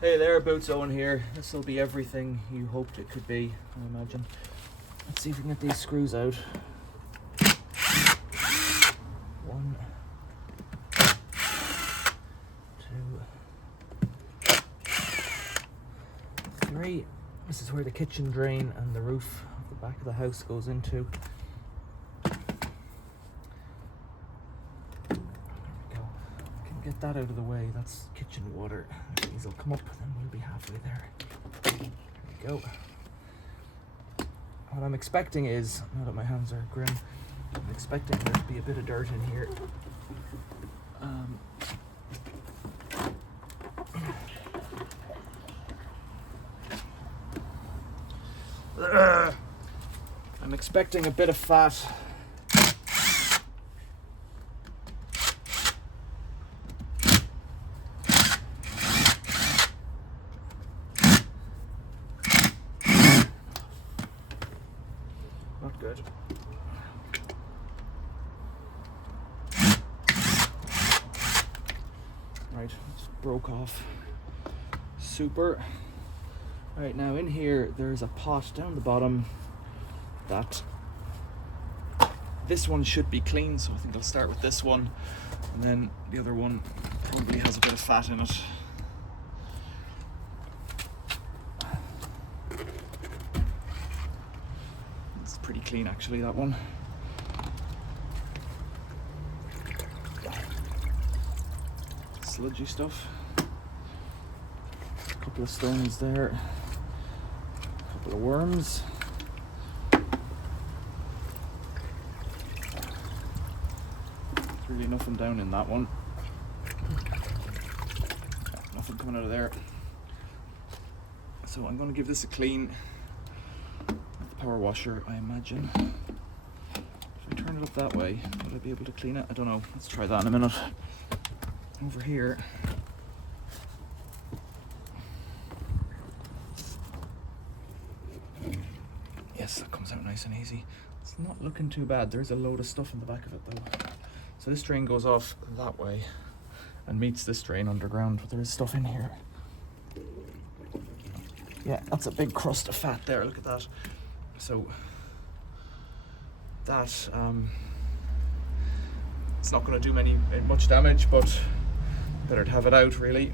Hey there, Boots Owen here. This will be everything you hoped it could be, I imagine. Let's see if we can get these screws out. 1, 2, 3. This is where the kitchen drain and the roof of the back of the house goes into. There we go. Can get that out of the way. That's kitchen water. These will come up and then we'll be halfway there. There we go. What I'm expecting is, now that my hands are grim, I'm expecting there to be a bit of dirt in here. I'm expecting a bit of fat. Not good. Right, it's broke off. Super. Right, now in here there's a pot down the bottom that this one should be clean, so I think I'll start with this one, and then the other one probably has a bit of fat in it. It's pretty clean actually, that one. Sludgy stuff. A couple of stones there. A couple of worms. There's really nothing down in that one. Nothing coming out of there. So I'm going to give this a clean with the power washer, I imagine. If I turn it up that way, will I be able to clean it? I don't know. Let's try that in a minute. Over here. Yes, that comes out nice and easy. It's not looking too bad. There's a load of stuff in the back of it though. So this drain goes off that way and meets this drain underground, but there is stuff in here. Yeah, that's a big crust of fat there, look at that. So that it's not going to do much damage, but better to have it out really.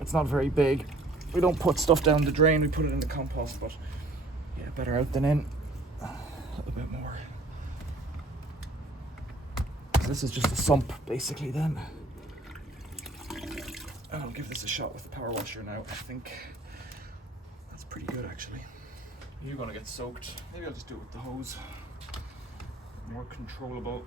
It's not very big. We don't put stuff down the drain, we put it in the compost, but yeah, better out than in. A little bit more. So this is just a sump basically then. And I'll give this a shot with the power washer now. I think that's pretty good actually. You're gonna get soaked. Maybe I'll just do it with the hose. More controllable.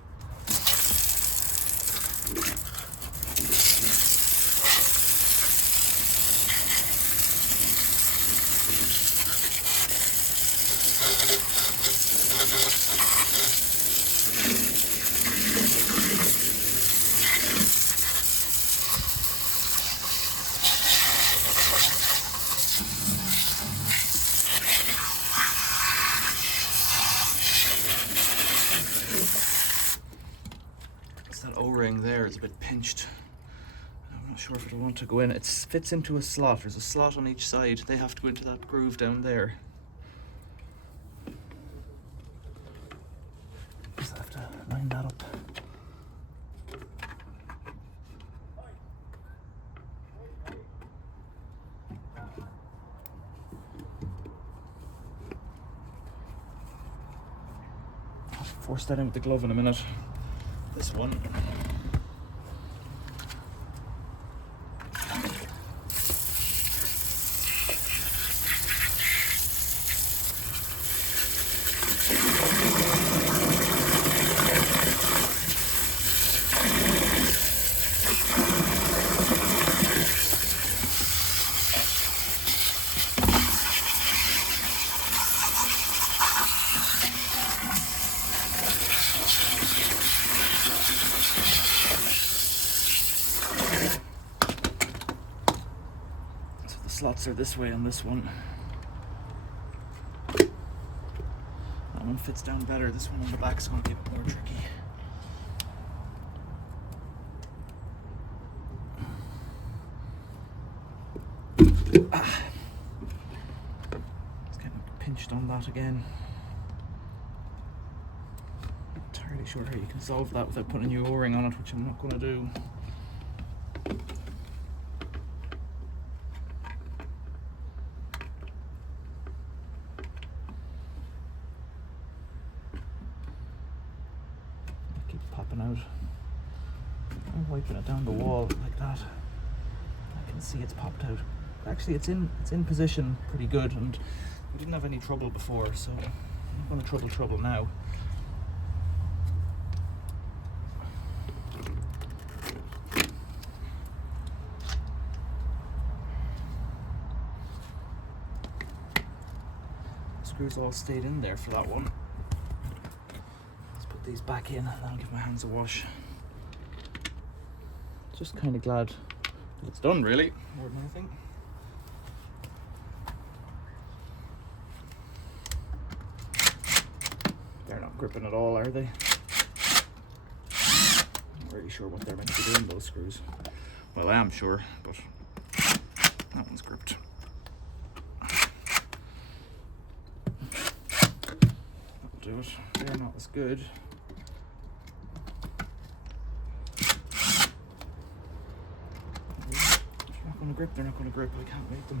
That O-ring there is a bit pinched. I'm not sure if it'll want to go in. It fits into a slot. There's a slot on each side. They have to go into that groove down there. Just have to line that up. I'll force that in with the glove in a minute. This one. Slots are this way on this one. That one fits down better. This one on the back is going to be a bit more tricky. It's getting pinched on that again. Not entirely sure how you can solve that without putting a new O-ring on it, which I'm not going to do. Popping out. I'm wiping it down the wall like that. I can see it's popped out. Actually, it's in position pretty good, and we didn't have any trouble before, so I'm not going to trouble now. Screws all stayed in there for that one. These back in, and I'll give my hands a wash. Just kind of glad that it's done, really, more than anything. They're not gripping at all, are they? Not really sure what they're meant to be doing, those screws. Well, I am sure, but that one's gripped. That'll do it. They're not as good. Grip, they're not going to grip. I can't make them.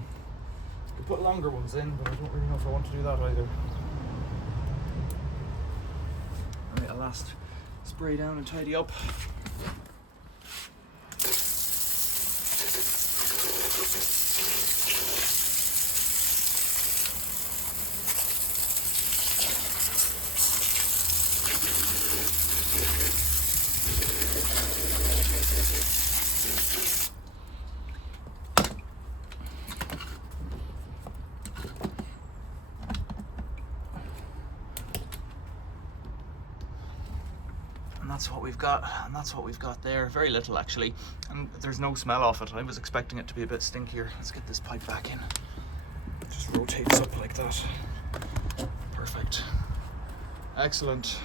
I could put longer ones in, but I don't really know if I want to do that either. Alright, I'll last spray down and tidy up. And that's what we've got there. Very little, actually, and there's no smell off it. I was expecting it to be a bit stinkier. Let's get this pipe back in. It just rotates up like that. Perfect. Excellent.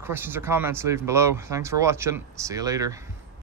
Questions or comments, leave them below. Thanks for watching. See you later.